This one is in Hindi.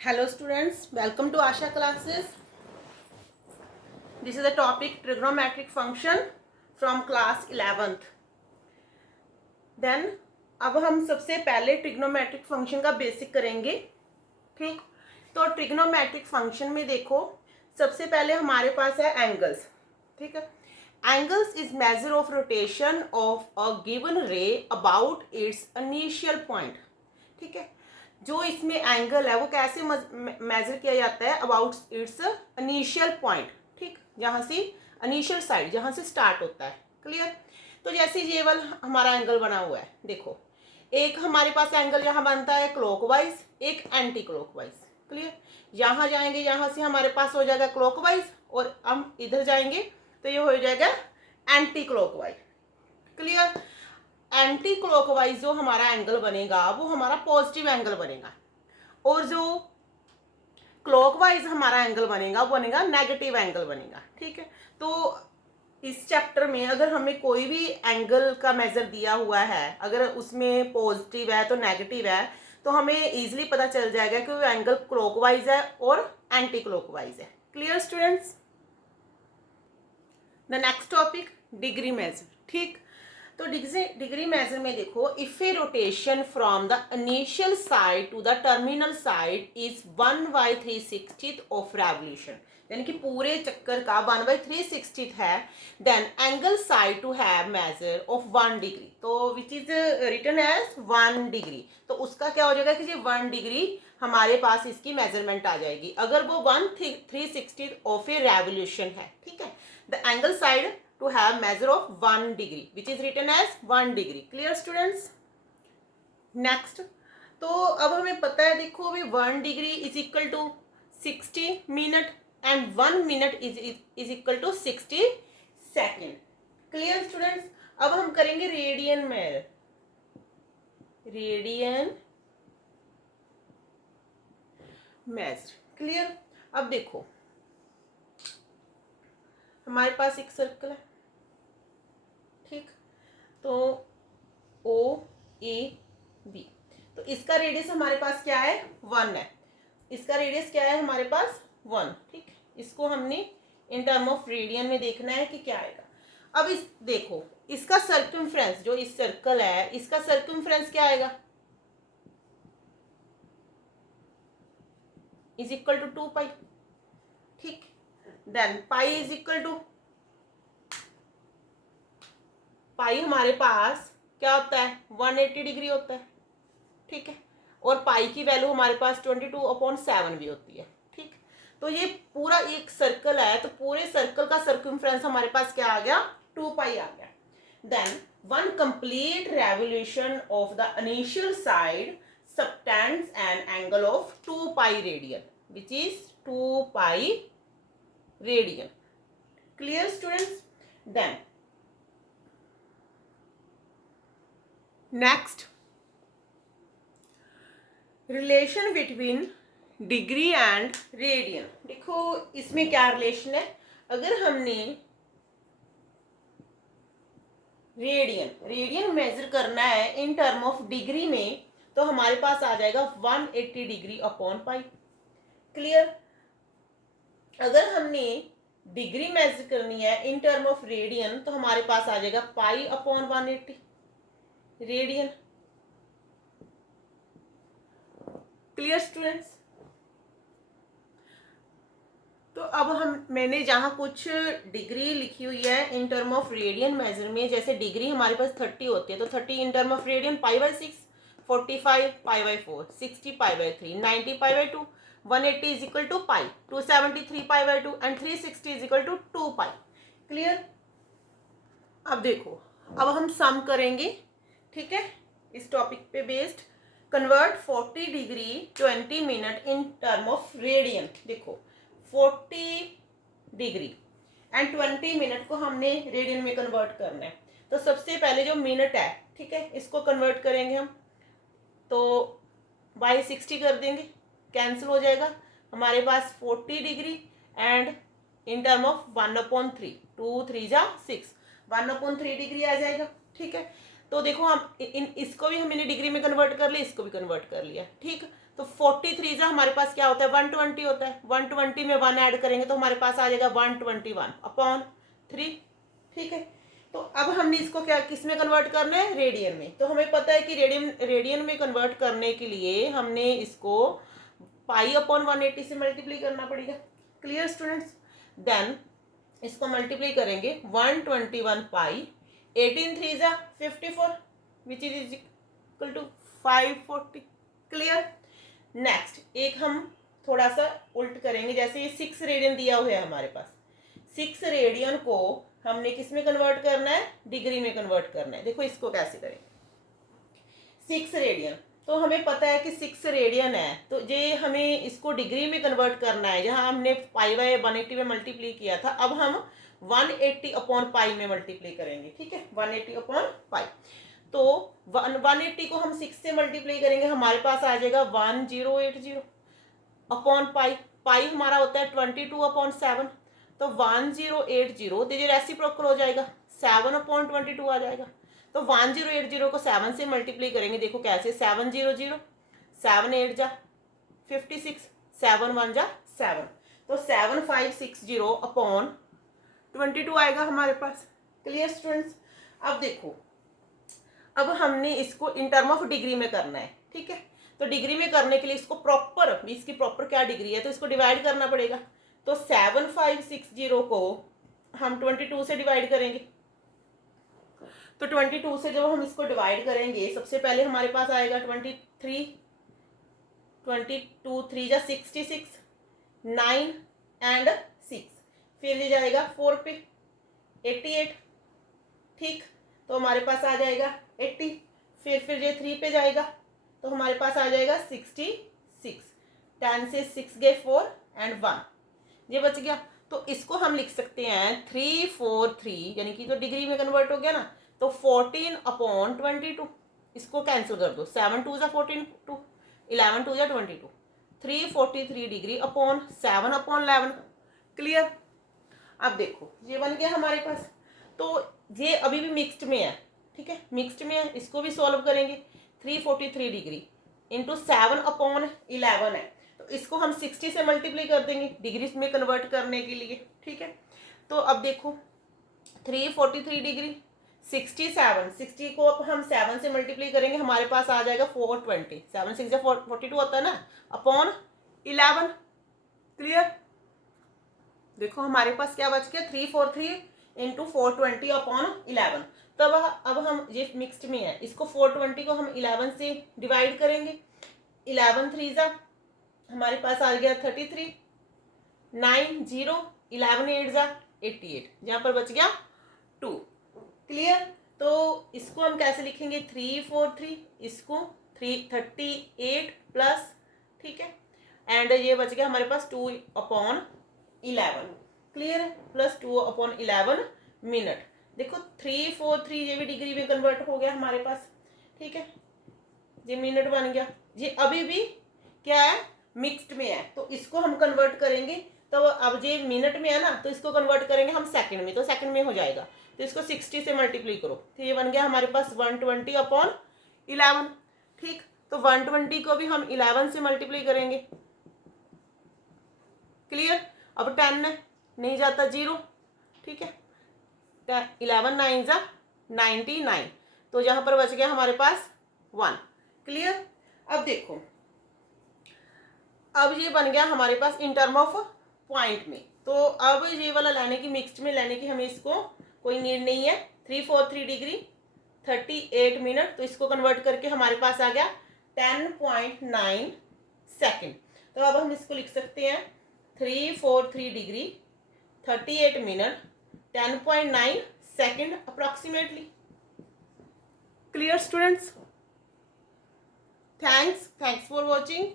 Hello students, welcome to Asha classes. This is the topic trigonometric function from class 11th. Then अब हम सबसे पहले ट्रिग्नोमेट्रिक फंक्शन का बेसिक करेंगे. ठीक, तो ट्रिग्नोमेट्रिक फंक्शन में देखो सबसे पहले हमारे पास है एंगल्स. ठीक है, angles is measure of rotation of a given रे अबाउट इट्स इनिशियल पॉइंट. ठीक है, जो इसमें एंगल है वो कैसे मेजर किया जाता है अबाउट इट्स इनिशियल पॉइंट. ठीक, जहाँ से इनिशियल साइड जहाँ से स्टार्ट होता है. क्लियर. तो जैसे ये वाला हमारा एंगल बना हुआ है, देखो एक हमारे पास एंगल यहाँ बनता है क्लॉकवाइज, एक एंटी क्लॉकवाइज. क्लियर. यहाँ जाएंगे, यहाँ से हमारे पास हो जाएगा क्लॉकवाइज और हम इधर जाएंगे तो ये हो जाएगा anti clockwise. Clear. Anti clockwise जो हमारा एंगल बनेगा वो हमारा पॉजिटिव एंगल बनेगा और जो क्लॉकवाइज हमारा एंगल बनेगा वो बनेगा नेगेटिव एंगल बनेगा. ठीक है, तो इस चैप्टर में अगर हमें कोई भी एंगल का मेजर दिया हुआ है, अगर उसमें पॉजिटिव है तो नेगेटिव है, तो हमें इजीली पता चल जाएगा कि वो एंगल क्लॉकवाइज है और एंटी क्लॉकवाइज है. Clear students. The next topic degree measure. ठीक, तो डिग्री मेजर में देखो if a rotation from the initial side to the terminal side is 1/360 of revolution, यानी कि पूरे चक्कर का 1/360 है, then angle side to have measure of 1 degree, तो which is written as 1 degree. तो उसका क्या हो जाएगा कि ये 1 डिग्री हमारे पास इसकी मेजरमेंट आ जाएगी अगर वो 1/360 ऑफ ए रेवोल्यूशन है. ठीक है, the angle side to have measure of 1 degree which is written as 1 degree. Clear students. Next, तो अब हमें पता है देखो अभी 1 degree is equal to 60 minute and 1 minute is equal to 60 second. Clear students. अब हम करेंगे रेडियन में, रेडियन मेजर. क्लियर. अब देखो हमारे पास एक सर्कल है. ठीक, तो ओ ए बी, तो इसका रेडियस हमारे पास क्या है 1 है. इसका रेडियस क्या है हमारे पास 1. ठीक, इसको हमने इन टर्म ऑफ रेडियन में देखना है कि क्या आएगा. अब इस देखो इसका सर्कमफ्रेंस जो इस सर्कल है इसका सर्कमफ्रेंस क्या आएगा इज इक्वल टू 2 पाई. ठीक, then pi is equal to pi हमारे पास क्या होता है 180 डिग्री होता है. ठीक है, और पाई की वैल्यू हमारे पास 22/7 भी होती है. ठीक, तो ये पूरा एक सर्कल है तो पूरे सर्कल का सर्कमफ्रेंस हमारे पास क्या आ गया 2 पाई आ गया. Then one complete revolution of the initial side subtends an angle of 2 pi radian which is 2 pi radian. Clear students. Then next, relation between degree and radian. देखो इसमें क्या रिलेशन है, अगर हमने रेडियन मेजर करना है इन टर्म ऑफ डिग्री में तो हमारे पास आ जाएगा 180 डिग्री अपॉन पाई. क्लियर. अगर हमने डिग्री मेजर करनी है इन टर्म ऑफ रेडियन तो हमारे पास आ जाएगा pi upon 180 radian. Clear students. तो अब मैंने जहाँ कुछ डिग्री लिखी हुई है इन टर्म ऑफ रेडियन मेजर में, जैसे डिग्री हमारे पास 30 होती है तो 30 इन टर्म ऑफ रेडियन पाई/6, 45 पाई/4, 60 पाई/3, 90 पाई/2, 180 इज इक्वल टू पाई, 273 पाई/2 and 360 is equal to 2 pi. Clear. अब देखो अब हम सम करेंगे. ठीक है, इस टॉपिक पे based convert 40 degree 20 minute in term of radian. देखो 40 डिग्री एंड 20 मिनट को हमने रेडियन में कन्वर्ट करना है. तो सबसे पहले जो मिनट है, ठीक है, इसको कन्वर्ट करेंगे हम, तो बाई 60 कर देंगे, कैंसिल हो जाएगा. हमारे पास 40 degree and in term of 1/3, 2 3 जा 6, 1/3 डिग्री आ जाएगा. ठीक है, तो देखो हम इसको भी हमने डिग्री में कन्वर्ट कर लिया, इसको भी कन्वर्ट कर लिया, ठीक। तो 43 जा हमारे पास क्या होता है 120 होता है, 120 में 1 ऐड करेंगे तो हमारे पास आ जाएगा 121/3, ठीक है। तो अब हमने इसको क्या किस में कन्वर्ट करना है, रेडियन में। तो हमें पता है कि रेडियन में कन्वर्ट करने के लिए हमने इसको π/180 से मल्टीप्लाई करना पड़ेगा। Clear students? देन इसको मल्टीप्लाई करेंगे 121π, 18 3 जा 54 which is equal to 540। Clear? Next एक हम थोड़ा सा उल्ट करेंगे, जैसे ये 6 रेडियन दिया हुआ है हमारे पास, 6 रेडियन को हमने किस में कन्वर्ट करना है, डिग्री में कन्वर्ट करना है। देखो इसको कैसे करेंगे, 6 रेडियन, तो हमें पता है कि 6 रेडियन है, तो ये हमें इसको डिग्री में कन्वर्ट करना है। जहां हमने π/180 में मल्टीप्लाई किया था, अब हम 180/π में मल्टीप्लाई करेंगे, ठीक है, 180/π। तो 180 को हम 6 से मल्टीप्लाई करेंगे, हमारे पास आ जाएगा 1080/π। पाई हमारा होता है 22/7, तो 1080 तो ये रेसिप्रोकल हो जाएगा, 7/22 आ जाएगा। तो 1080 को 7 से मल्टीप्लाई करेंगे, देखो कैसे, 700 7 8 जा 56, 7 1 जा 7, तो 7560/22 आएगा हमारे पास। Clear students? अब देखो, अब हमने इसको इन टर्म ऑफ डिग्री में करना है, ठीक है। तो डिग्री में करने के लिए इसको प्रॉपर, इसकी प्रॉपर क्या डिग्री है, तो इसको डिवाइड करना पड़ेगा। तो 7560 को हम 22 से डिवाइड करेंगे। तो 22 से जब हम इसको डिवाइड करेंगे, सबसे पहले हमारे पास आएगा 23, 22 3 जा 66, 9 एंड 6, फिर ये जाएगा 4 पे 88, ठीक। तो हमारे पास आ जाएगा 80, फिर ये 3 पे जाएगा, तो हमारे पास आ जाएगा 66, 10 से 6 गए 4 एंड 1, ये बच गया। तो इसको हम लिख सकते हैं 343, यानी कि तो डिग्री में कन्वर्ट हो गया ना, तो 14/22, इसको कैंसिल कर दो, 7 2 जा 14, 11 2 जा 22, 343 डिग्री अपॉन 7/11। क्लियर? अब देखो ये बन गया हमारे पास। तो ये अभी भी मिक्स्ड में है, ठीक है, मिक्स्ड में है, इसको भी सॉल्व करेंगे। 343 डिग्री इंटू 7/11 है, तो इसको हम 60 से मल्टीप्लाई कर देंगे डिग्री में कन्वर्ट करने के लिए, ठीक है। तो अब देखो 343 डिग्री 60 को अब हम 7 से मल्टीप्लाई करेंगे, हमारे पास आ जाएगा 420, 7 6 जा 42 होता है ना, अपॉन 11। क्लियर? देखो हमारे पास क्या बच गया, 343 इंटू 420/11। तब अब हम ये मिक्स्ड में है, इसको 420 को हम 11 से डिवाइड करेंगे, 11 3 जा हमारे पास आ गया 33, 9 0, 11 8 जा 88, यहाँ पर बच गया 2। क्लियर? तो इसको हम कैसे लिखेंगे, 343, इसको 338 प्लस, ठीक है, एंड ये बच गया हमारे पास 2/11। क्लियर है? Plus 2/11 minute. देखो 343 ये भी डिग्री में कन्वर्ट हो गया हमारे पास, ठीक है, ये मिनट बन गया। ये अभी भी क्या है, मिक्स्ड में है, तो इसको हम कन्वर्ट करेंगे। तो अब ये मिनट में है ना, तो इसको कन्वर्ट करेंगे हम सेकंड में, तो सेकंड में हो जाएगा, तो इसको 60 से मल्टीप्लाई करो, तो ये बन गया हमारे पास 120/11। ठीक, तो 120 को भी हम 11 से मल्टीप्लाई करेंगे। क्लियर? अब 10 है, नहीं जाता 0, ठीक है, 11 9 जा 99, तो यहाँ पर बच गया हमारे पास 1। क्लियर? अब देखो, अब ये बन गया हमारे पास इन टर्म ऑफ पॉइंट में, तो अब ये वाला लाने की, मिक्स्ड में लाने की हमें इसको कोई नीड नहीं है। 343 डिग्री 38 मिनट, तो इसको कन्वर्ट करके हमारे पास आ गया 10.9 सेकेंड। तो अब हम इसको लिख सकते हैं 343 degree 38 minute 10.9 second approximately. Clear students? Thanks for watching.